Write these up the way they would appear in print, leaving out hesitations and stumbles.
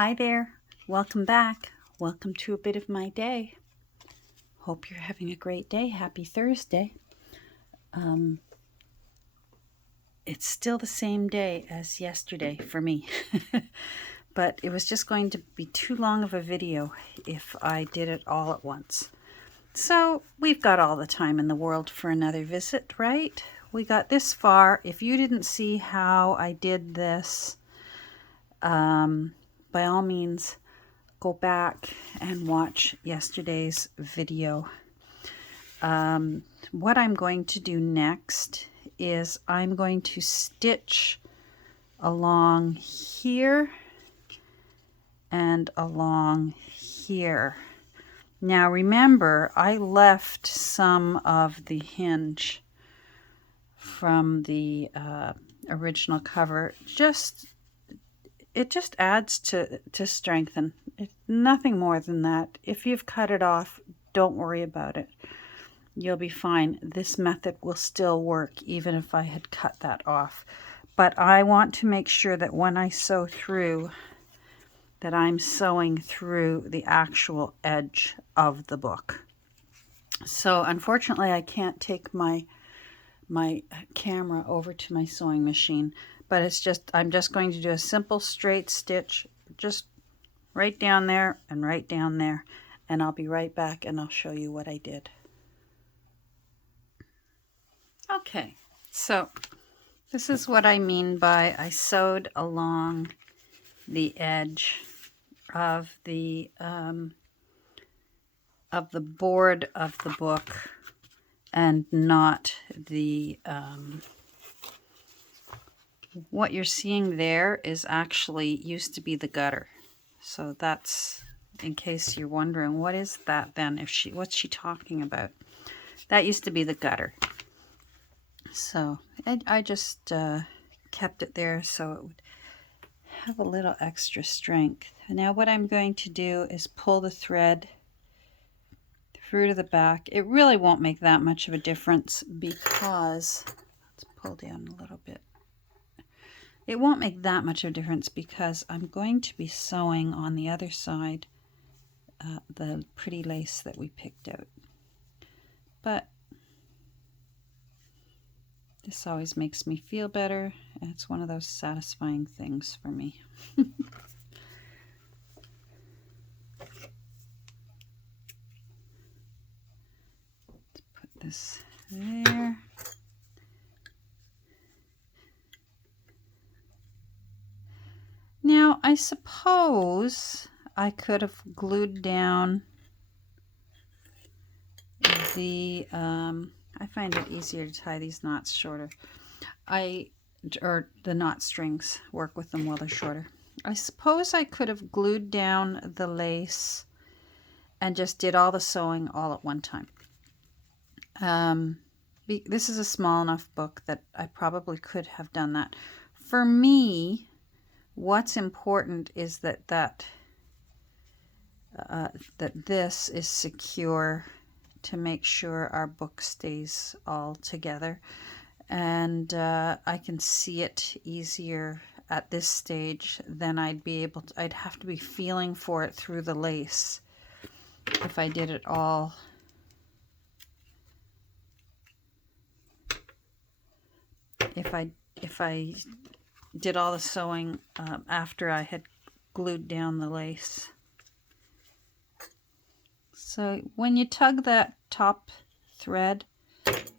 Hi there. Welcome back. Welcome to a bit of my day. Hope you're having a great day. Happy Thursday. It's still the same day as yesterday for me, but it was just going to be too long of a video if I did it all at once. So we've got all the time in the world for another visit, right? We got this far. If you didn't see how I did this, by all means, go back and watch yesterday's video. What I'm going to do next is I'm going to stitch along here and along here. Now remember, I left some of the hinge from the original cover. It just adds to strengthen. Nothing more than that. If you've cut it off, don't worry about it. You'll be fine. This method will still work even if I had cut that off. But I want to make sure that when I sew through, that I'm sewing through the actual edge of the book. So unfortunately, I can't take my camera over to my sewing machine, but I'm just going to do a simple straight stitch, just right down there and right down there, and I'll be right back and I'll show you what I did. Okay, so this is what I mean by I sewed along the edge of the board of the book and not the what you're seeing there is actually used to be the gutter. So that's, in case you're wondering, what is that then? What's she talking about? That used to be the gutter. So I just kept it there so it would have a little extra strength. Now what I'm going to do is pull the thread through to the back. It really won't make that much of a difference because, let's pull down a little bit. It won't make that much of a difference because I'm going to be sewing on the other side the pretty lace that we picked out. But this always makes me feel better, and it's one of those satisfying things for me. Let's put this there. Now, I suppose I could have glued down the, I find it easier to tie these knots shorter. Or the knot strings, work with them while they're shorter. I suppose I could have glued down the lace and just did all the sewing all at one time. This is a small enough book that I probably could have done that. For me, what's important is that this is secure to make sure our book stays all together, and I can see it easier at this stage than I'd have to be feeling for it through the lace if I did it all if I did all the sewing after I had glued down the lace. So when you tug that top thread,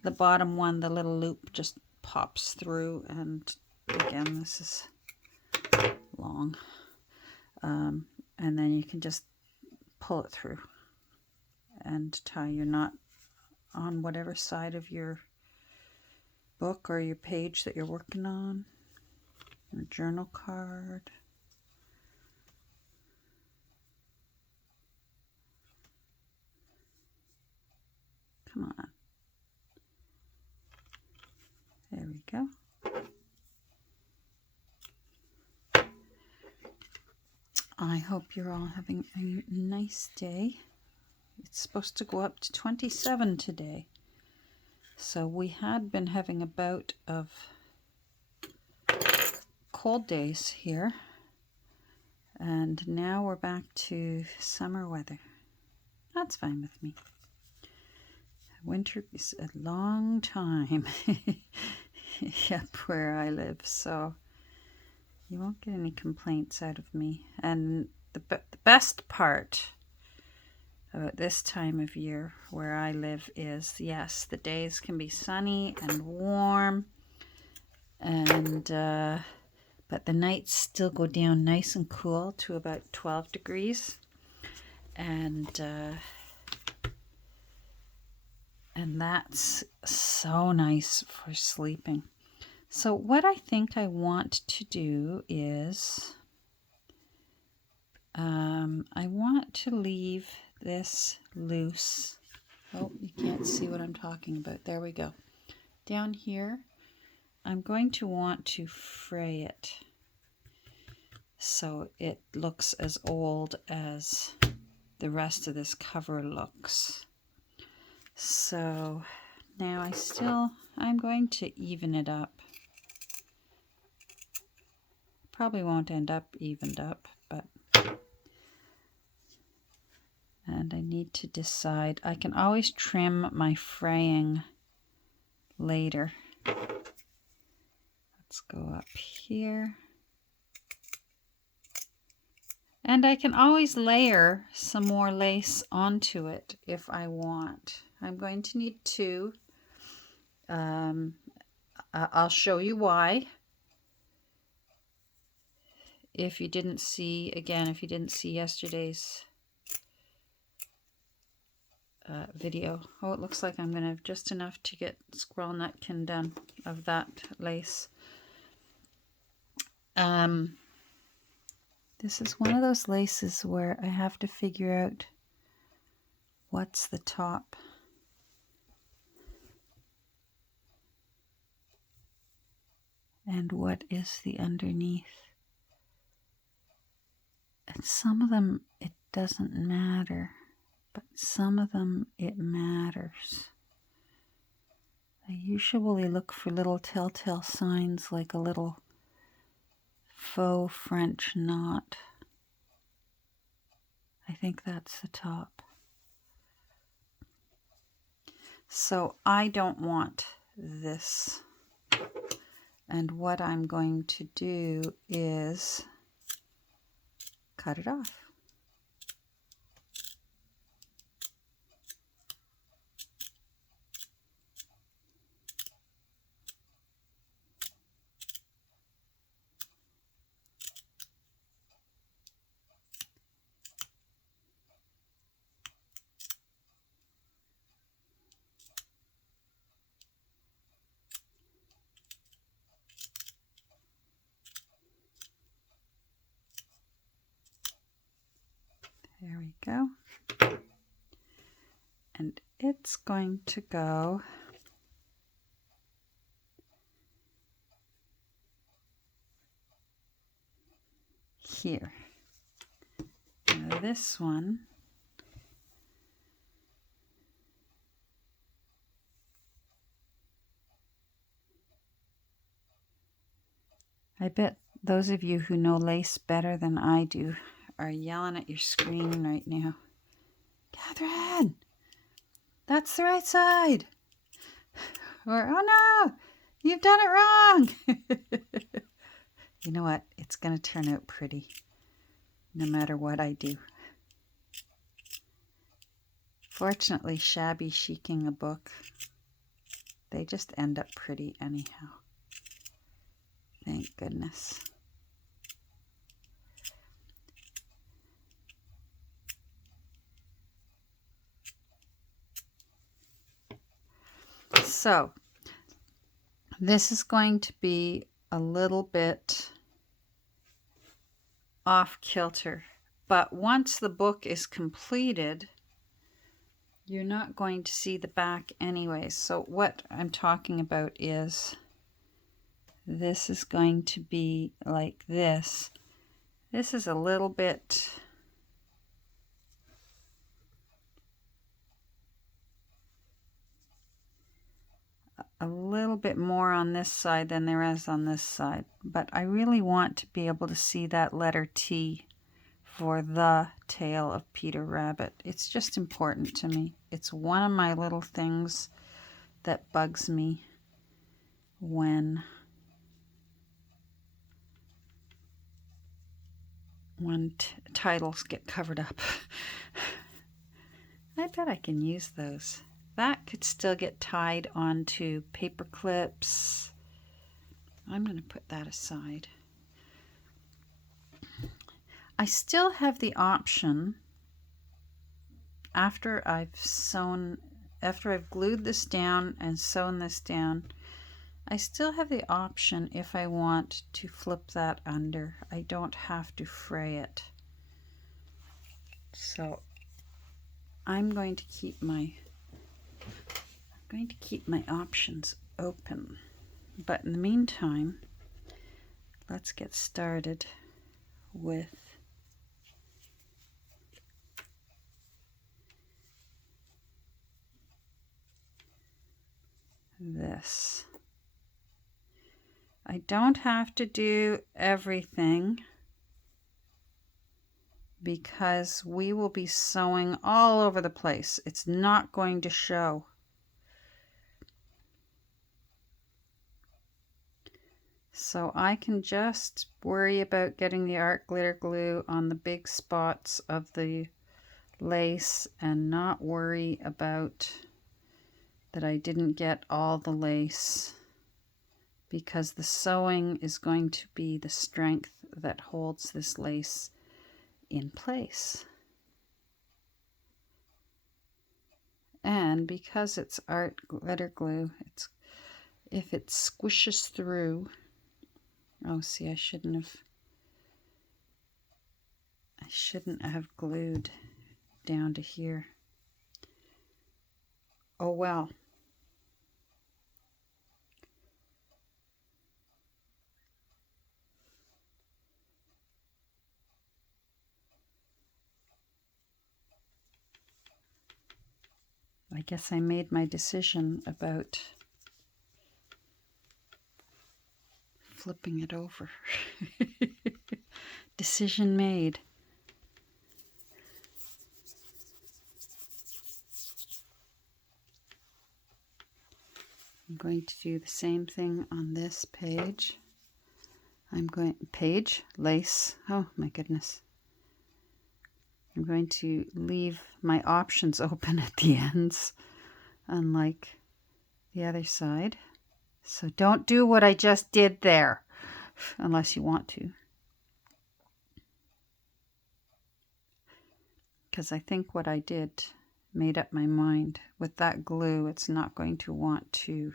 the bottom one, the little loop just pops through, and again, this is long, and then you can just pull it through and tie your knot on whatever side of your book or your page that you're working on, your journal card. Come on. There we go. I hope you're all having a nice day. It's supposed to go up to 27 today. So we had been having a bout of cold days here. And now we're back to summer weather. That's fine with me. Winter is a long time up where I live, so you won't get any complaints out of me. And the best part about this time of year where I live is, yes, the days can be sunny and warm, and but the nights still go down nice and cool to about 12 degrees, and that's so nice for sleeping. So what I think I want to do is I want to leave this loose. Oh, you can't see what I'm talking about. There we go. Down here, I'm going to want to fray it so it looks as old as the rest of this cover looks. So now I'm going to even it up. Probably won't end up evened up, but and I need to decide. I can always trim my fraying later. Let's go up here. And I can always layer some more lace onto it if I want. I'm going to need two. I'll show you why. If you didn't see yesterday's video. Oh, it looks like I'm going to have just enough to get squirrel nutkin done of that lace. This is one of those laces where I have to figure out what's the top. And what is the underneath. And some of them it doesn't matter, but some of them it matters. I usually look for little telltale signs like a little faux French knot. I think that's the top. So I don't want this. And what I'm going to do is cut it off. There we go. And it's going to go here. Now this one I bet those of you who know lace better than I do are yelling at your screen right now. Catherine, that's the right side. Or, oh no, you've done it wrong. You know what? It's going to turn out pretty no matter what I do. Fortunately, shabby chiking a book, they just end up pretty anyhow. Thank goodness. So, this is going to be a little bit off kilter, but once the book is completed, you're not going to see the back anyways. So what I'm talking about is this is going to be like this. This is a little bit more on this side than there is on this side, but I really want to be able to see that letter T for the tail of Peter Rabbit. It's just important to me. It's one of my little things that bugs me when titles get covered up. I bet I can use those. That could still get tied onto paper clips. I'm going to put that aside. I still have the option, after I've glued this down and sewn this down, I still have the option if I want to flip that under. I don't have to fray it. So I'm going to keep my options open. But in the meantime, let's get started with this. I don't have to do everything because we will be sewing all over the place. It's not going to show. So I can just worry about getting the art glitter glue on the big spots of the lace and not worry about that I didn't get all the lace, because the sewing is going to be the strength that holds this lace in place. And because it's art glitter glue, if it squishes through, oh, see, I shouldn't have glued down to here. Oh well. I guess I made my decision about flipping it over. Decision made. I'm going to do the same thing on this page. Lace. Oh my goodness. I'm going to leave my options open at the ends, unlike the other side. So don't do what I just did there, unless you want to. Because I think what I did made up my mind. With that glue, it's not going to want to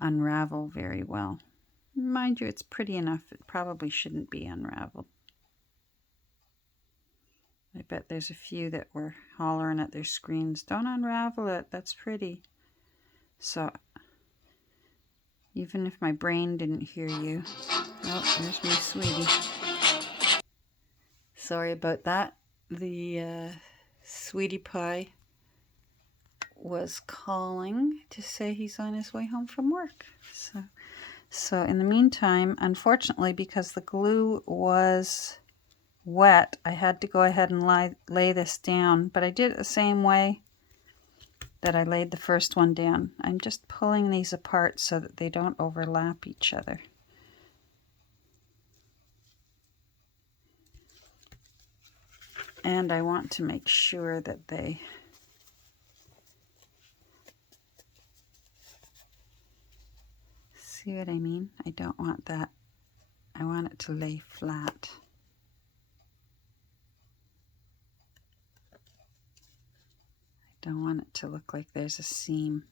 unravel very well. Mind you, it's pretty enough. It probably shouldn't be unraveled. I bet there's a few that were hollering at their screens, "Don't unravel it, that's pretty." So even if my brain didn't hear you, oh, there's my sweetie. Sorry about that. The sweetie pie was calling to say he's on his way home from work. So in the meantime, unfortunately, because the glue was wet, I had to go ahead and lay this down, but I did it the same way that I laid the first one down. I'm just pulling these apart so that they don't overlap each other. And I want to make sure that they see what I mean? I don't want that. I want it to lay flat. I don't want it to look like there's a seam.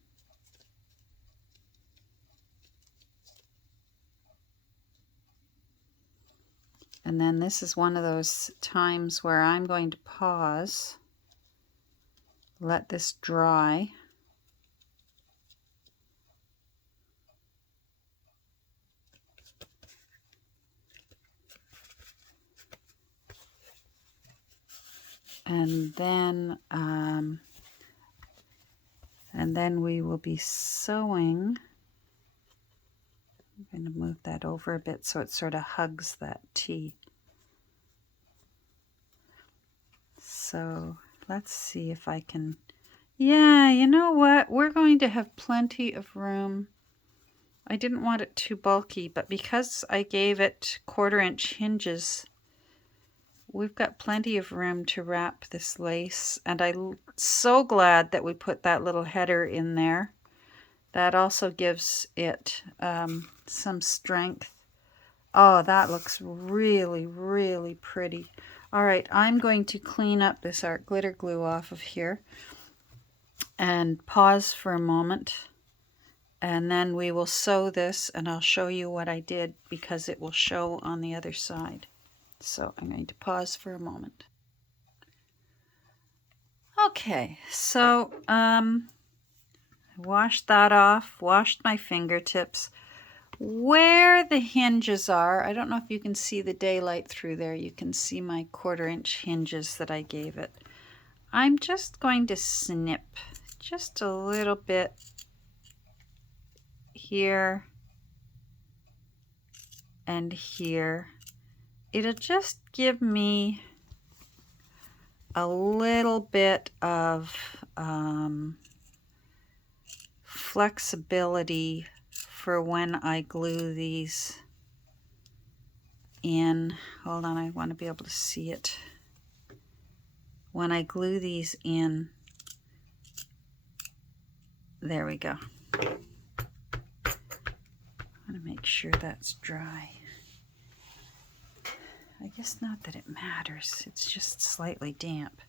And then this is one of those times where I'm going to pause, let this dry. And then we will be sewing. I'm going to move that over a bit so it sort of hugs that T. So let's see if I can, yeah, you know what? We're going to have plenty of room. I didn't want it too bulky, but because I gave it 1/4" hinges, we've got plenty of room to wrap this lace. And I'm so glad that we put that little header in there. That also gives it some strength. Oh, that looks really, really pretty. All right, I'm going to clean up this art glitter glue off of here and pause for a moment. And then we will sew this, and I'll show you what I did because it will show on the other side. So I'm going to pause for a moment. Okay, so washed that off, washed my fingertips. Where the hinges are, I don't know if you can see the daylight through there. You can see my 1/4" hinges that I gave it. I'm just going to snip just a little bit here and here. It'll just give me a little bit of flexibility for when I glue these in. Hold on, I want to be able to see it. When I glue these in, there we go. I want to make sure that's dry. I guess not that it matters, it's just slightly damp.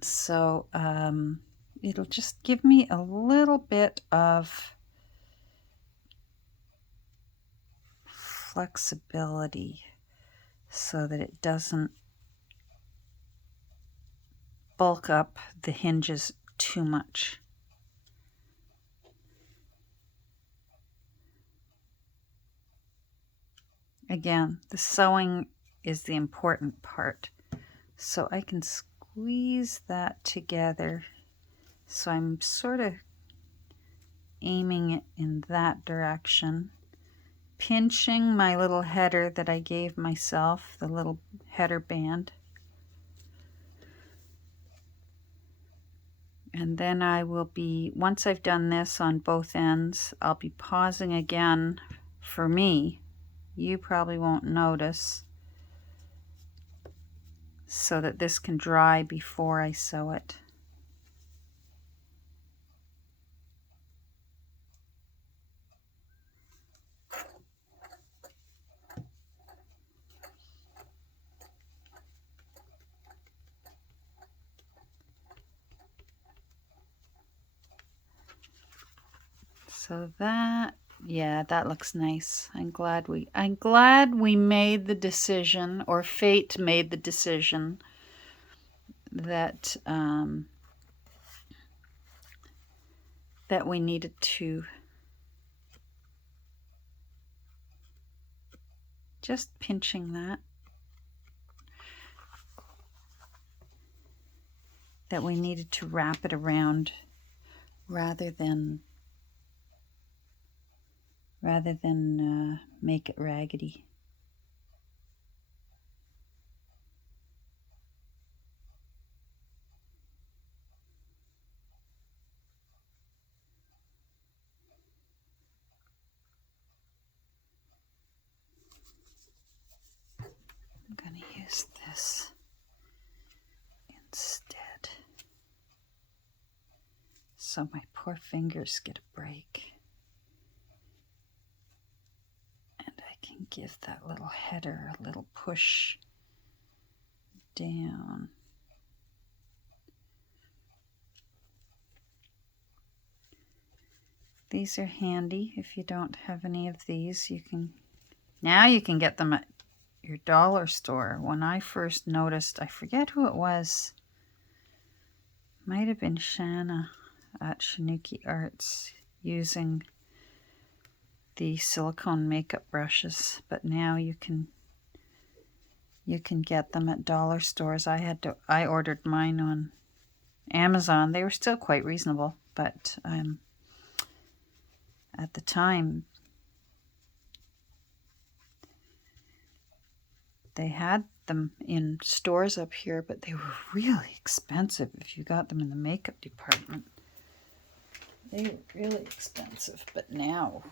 So it'll just give me a little bit of flexibility so that it doesn't bulk up the hinges too much. Again, the sewing is the important part. So I can squeeze that together. So I'm sort of aiming it in that direction. Pinching my little header that I gave myself, the little header band. And then I will be, once I've done this on both ends, I'll be pausing again for me. You probably won't notice, so that this can dry before I sew it. So that, yeah, that looks nice. I'm glad we made the decision, or fate made the decision, that that we needed to just pinching that we needed to wrap it around rather than make it raggedy. I'm going to use this instead, so my poor fingers get a break. And I can give that little header a little push down. These are handy if you don't have any of these. Now you can get them at your dollar store. When I first noticed, I forget who it was. Might have been Shanna at Shanuki Arts using the silicone makeup brushes, but now you can get them at dollar stores. I ordered mine on Amazon. They were still quite reasonable, but at the time they had them in stores up here, but they were really expensive if you got them in the makeup department. They were really expensive, but now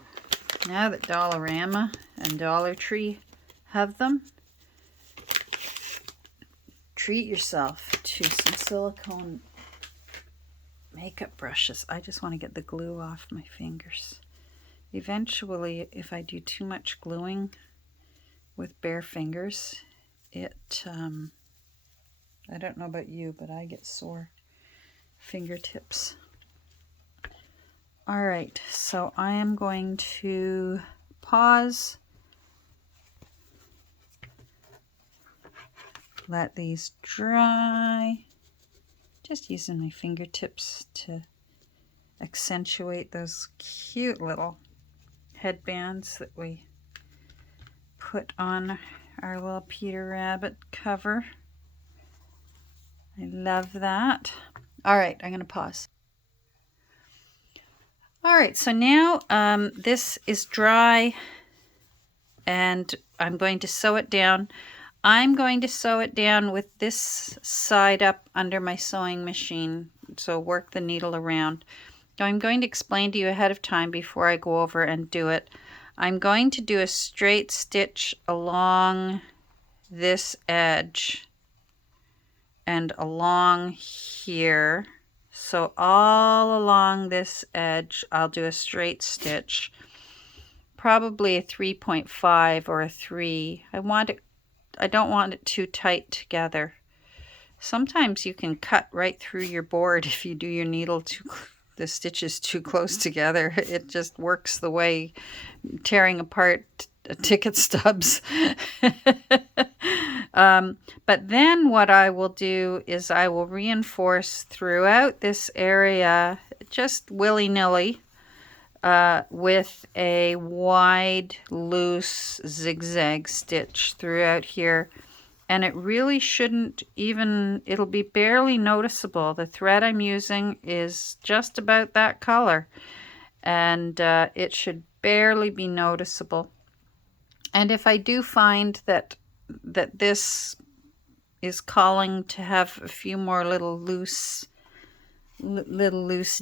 that Dollarama and Dollar Tree have them, treat yourself to some silicone makeup brushes. I just want to get the glue off my fingers. Eventually, if I do too much gluing with bare fingers, I don't know about you, but I get sore fingertips. All right, so I am going to pause, let these dry, just using my fingertips to accentuate those cute little headbands that we put on our little Peter Rabbit cover. I love that. All right, I'm going to pause. All right, so now this is dry and I'm going to sew it down. I'm going to sew it down with this side up under my sewing machine, so work the needle around. Now I'm going to explain to you ahead of time before I go over and do it. I'm going to do a straight stitch along this edge and along here. So all along this edge, I'll do a straight stitch, probably a 3.5 or a 3. I don't want it too tight together. Sometimes you can cut right through your board if you do your needle the stitches too close together. It just works the way tearing apart ticket stubs. But then what I will do is I will reinforce throughout this area, just willy-nilly, with a wide, loose zigzag stitch throughout here. And it really shouldn't even, it'll be barely noticeable. The thread I'm using is just about that color, and it should barely be noticeable. And if I do find that this is calling to have a few more little loose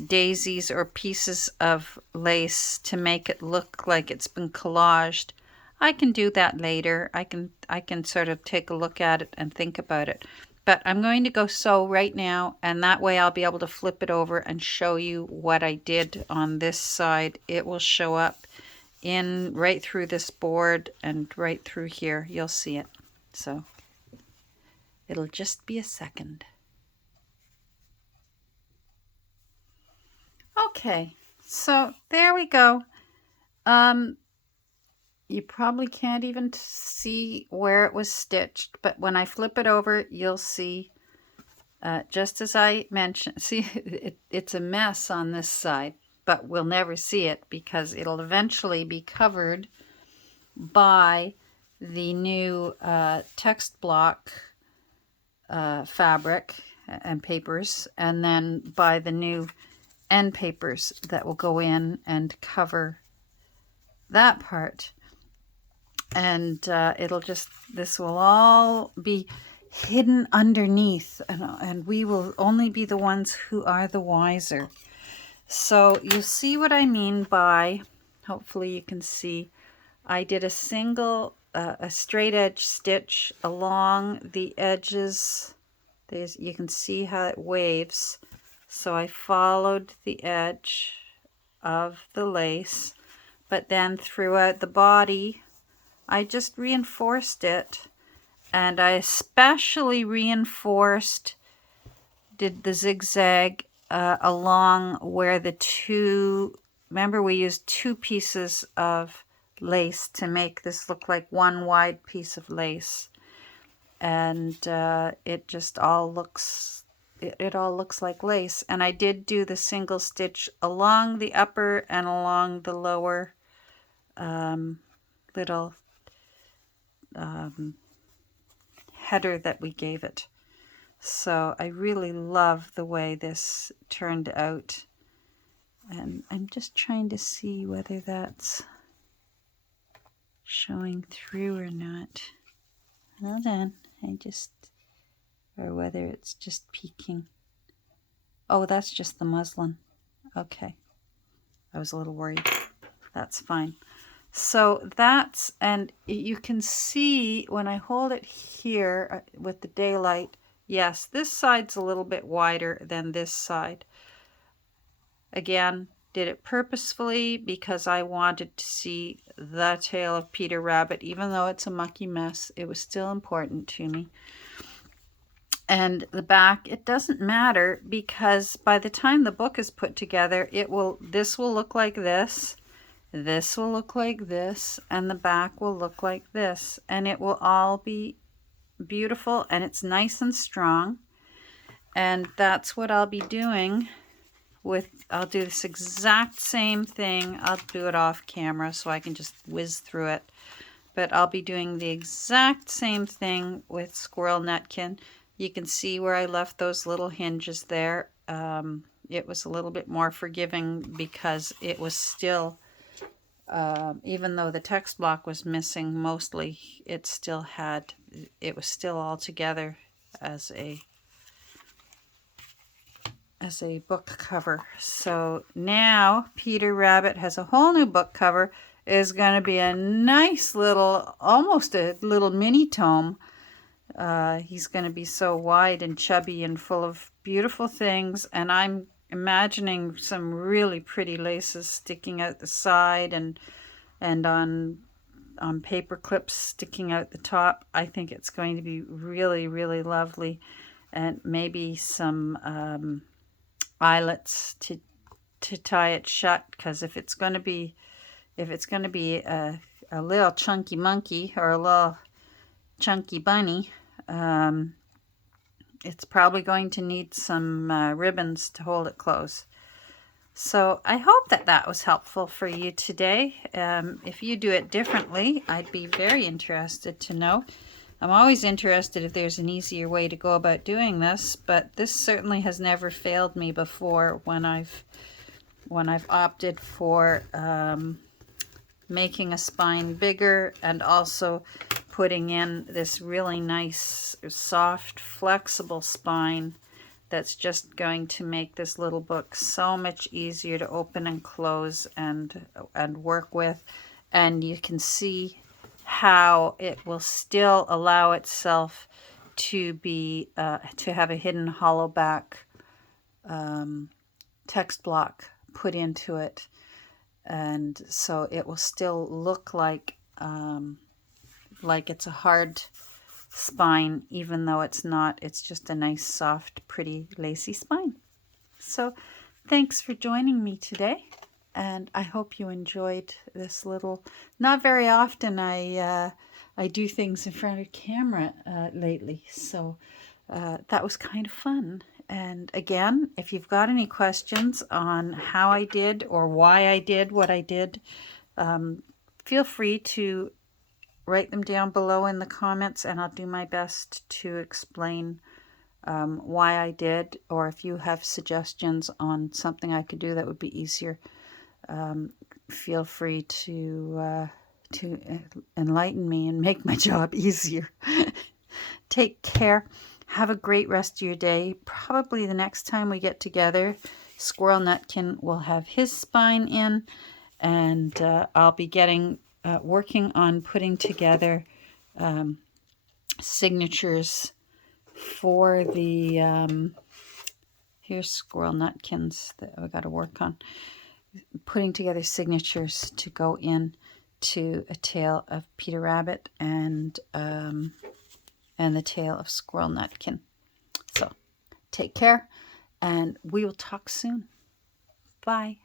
daisies or pieces of lace to make it look like it's been collaged, I can do that later. I can sort of take a look at it and think about it. But I'm going to go sew right now, and that way I'll be able to flip it over and show you what I did on this side. It will show up in right through this board and right through here. You'll see it. So it'll just be a second. Okay, so there we go. You probably can't even see where it was stitched, but when I flip it over, you'll see, just as I mentioned, see, it's a mess on this side, but we'll never see it because it'll eventually be covered by the new text block fabric and papers, and then by the new end papers that will go in and cover that part. And this will all be hidden underneath, and we will only be the ones who are the wiser. So you'll see what I mean by, hopefully you can see, I did a single, a straight edge stitch along the edges. You can see how it waves. So I followed the edge of the lace, but then throughout the body, I just reinforced it, and I especially did the zigzag along where the two, remember we used 2 pieces of lace to make this look like one wide piece of lace, and it just all looks, it all looks like lace. And I did do the single stitch along the upper and along the lower little header that we gave it. So I really love the way this turned out, and I'm just trying to see whether that's showing through or not. Hold on. Or whether it's just peeking. Oh, that's just the muslin. Okay. I was a little worried. That's fine. So that's, and you can see when I hold it here with the daylight, yes, this side's a little bit wider than this side. Again, did it purposefully because I wanted to see the tail of Peter Rabbit. Even though it's a mucky mess, it was still important to me. And the back, it doesn't matter because by the time the book is put together, this will look like this. This will look like this, and the back will look like this, and it will all be beautiful, and it's nice and strong. And that's what I'll be doing I'll do this exact same thing. I'll do it off camera so I can just whiz through it. But I'll be doing the exact same thing with Squirrel Nutkin. You can see where I left those little hinges there. It was a little bit more forgiving because it was still... even though the text block was missing mostly, it was still all together as a book cover. So now Peter Rabbit has a whole new book cover. Is going to be a nice little, almost a little mini tome. He's going to be so wide and chubby and full of beautiful things, and I'm imagining some really pretty laces sticking out the side and on paper clips sticking out the top. I think it's going to be really, really lovely, and maybe some eyelets to tie it shut, because if it's going to be a little chunky monkey or a little chunky bunny, it's probably going to need some ribbons to hold it closed. So I hope that was helpful for you today. If you do it differently, I'd be very interested to know. I'm always interested if there's an easier way to go about doing this, but this certainly has never failed me before when I've opted for making a spine bigger and also putting in this really nice, soft, flexible spine that's just going to make this little book so much easier to open and close and work with. And you can see how it will still allow itself to be to have a hidden hollow back text block put into it, and so it will still look like it's a hard spine, even though it's not. It's just a nice, soft, pretty, lacy spine. So thanks for joining me today, and I hope you enjoyed this little... Not very often I do things in front of camera lately, so that was kind of fun. And again, if you've got any questions on how I did or why I did what I did, feel free to write them down below in the comments, and I'll do my best to explain why I did, or if you have suggestions on something I could do that would be easier, feel free to enlighten me and make my job easier. Take care. Have a great rest of your day. Probably the next time we get together, Squirrel Nutkin will have his spine in, and I'll be working on putting together signatures for the here's Squirrel Nutkins that I've got to work on. Putting together signatures to go in to a tale of Peter Rabbit and the tale of Squirrel Nutkin. So take care, and we will talk soon. Bye.